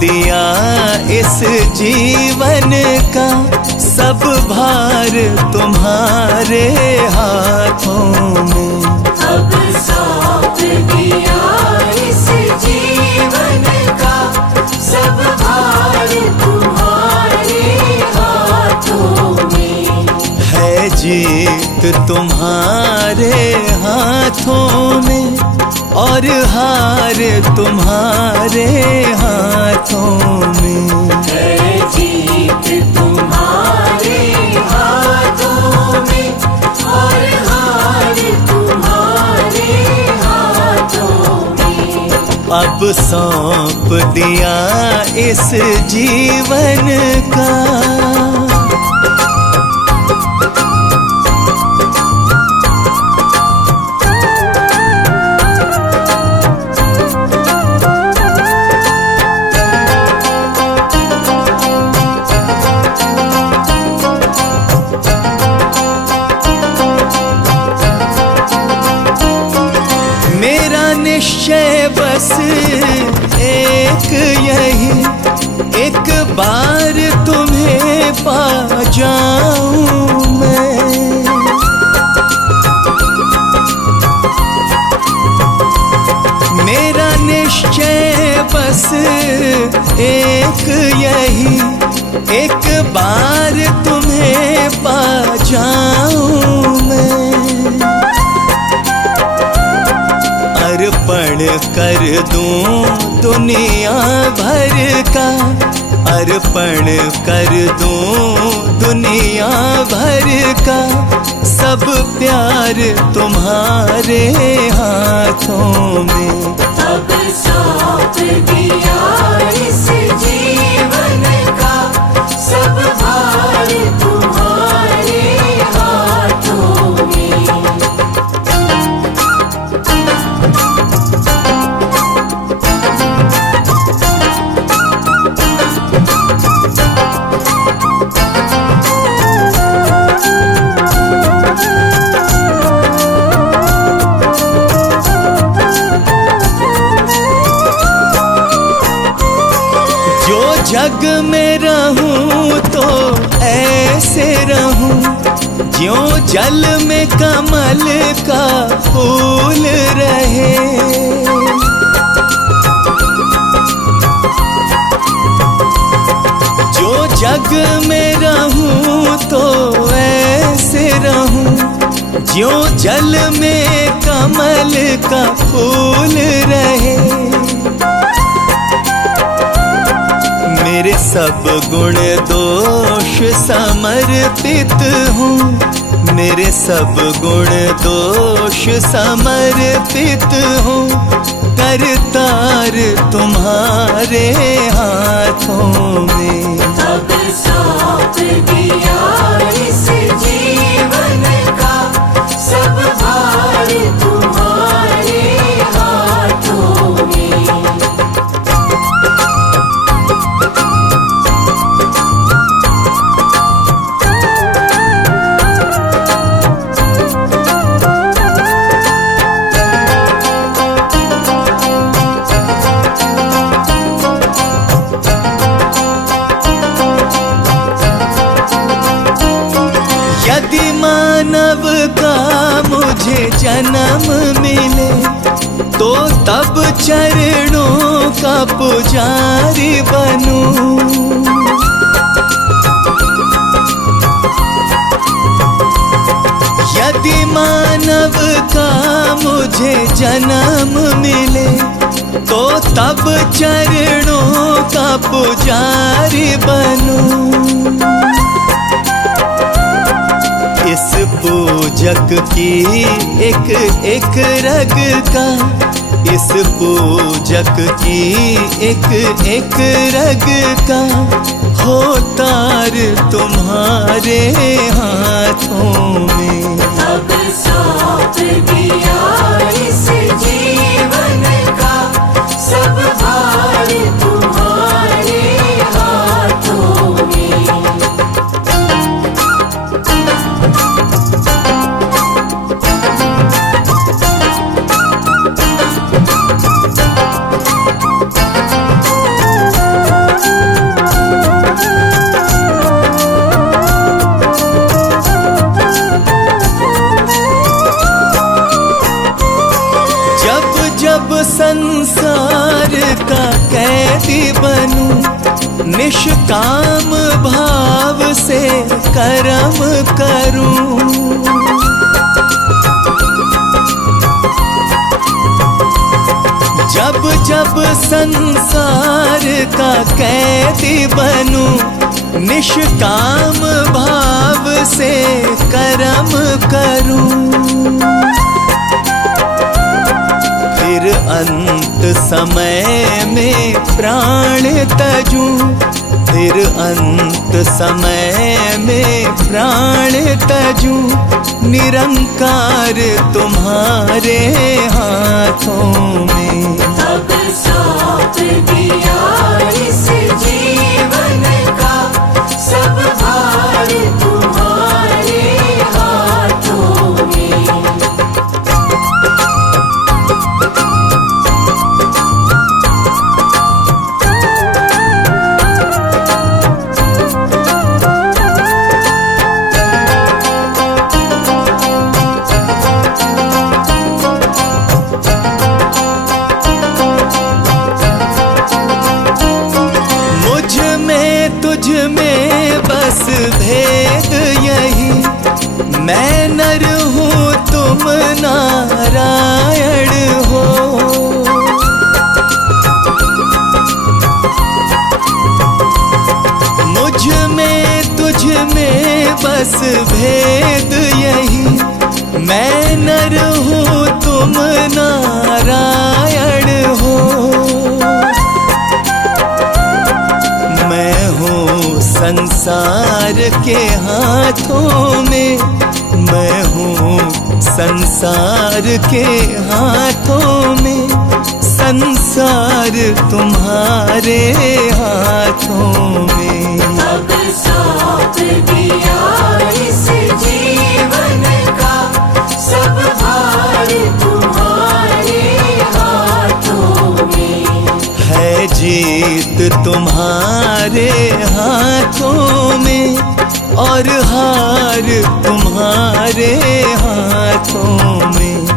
दिया इस जीवन का सब भार तुम्हारे हाथों में। अब सौंप दिया इस जीवन का सब भार तुम्हारे हाथों में। है जीत तुम्हारे हाथों में और हार तुम्हारे हाथों में। है जीत तुम्हारे हाथों में और हार तुम्हारे हाथों में। अब सौंप दिया इस जीवन का। निश्चय बस एक यही, एक बार तुम्हें पा जाऊं मैं। मेरा निश्चय बस एक यही, एक बार तुम्हें पा जाऊं मैं। अर्पण कर दूं दुनिया भर का, अर्पण कर दूं दुनिया भर का सब प्यार तुम्हारे हाथों में। अब सौंप दिया इस जीवन का सब भार तुम्हारे हाथों में। जग में रहूं तो ऐसे रहूं ज्यों जल में कमल का फूल रहे। जो जग में रहूं तो ऐसे रहूं ज्यों जल में कमल का फूल रहे। मेरे सब गुण दोष समर्पित हूँ, मेरे सब गुण दोष समर्पित हूँ। करतार तुम्हारे हाथों में। अब सौंप दिया इस जीवन का सब भार तुम्हारे हाथों में। यदि मानव का मुझे जन्म मिले तो तब चरणों का पुजारी बनूं। यदि मानव का मुझे जन्म मिले तो तब चरणों का पुजारी बनूं। इस पूजक की एक एक रग का, इस पूजक की एक एक रग का हो तार तुम्हारे हाथों में। अब सौंप दिया इस जीवन का सब भार तुम्हारे हाथों में। निष्काम भाव से कर्म करूं। जब जब संसार का कैदी बनूं, निष्काम भाव से कर्म करूं। फिर अंत समय में प्राण तजूं, फिर अंत समय में प्राण तजूं। निरंकार तुम्हारे हाथों में। अब सौंप दिया इस जीवन का सब भार तुम्हारे हाथों में। तुझ में बस भेद यही, मैं नर हूँ तुम नारायण हो। मुझ में तुझ में बस भेद यही, मैं नर हूँ तुम नारायण हो। संसार के हाथों में, मैं हूँ संसार के हाथों में। संसार तुम्हारे हाथों में। अब सौंप दिया इस जीवन का सब भार तुम्हारे हाथों में। है जीत तुम्हारे हाथों में और हार तुम्हारे हाथों में।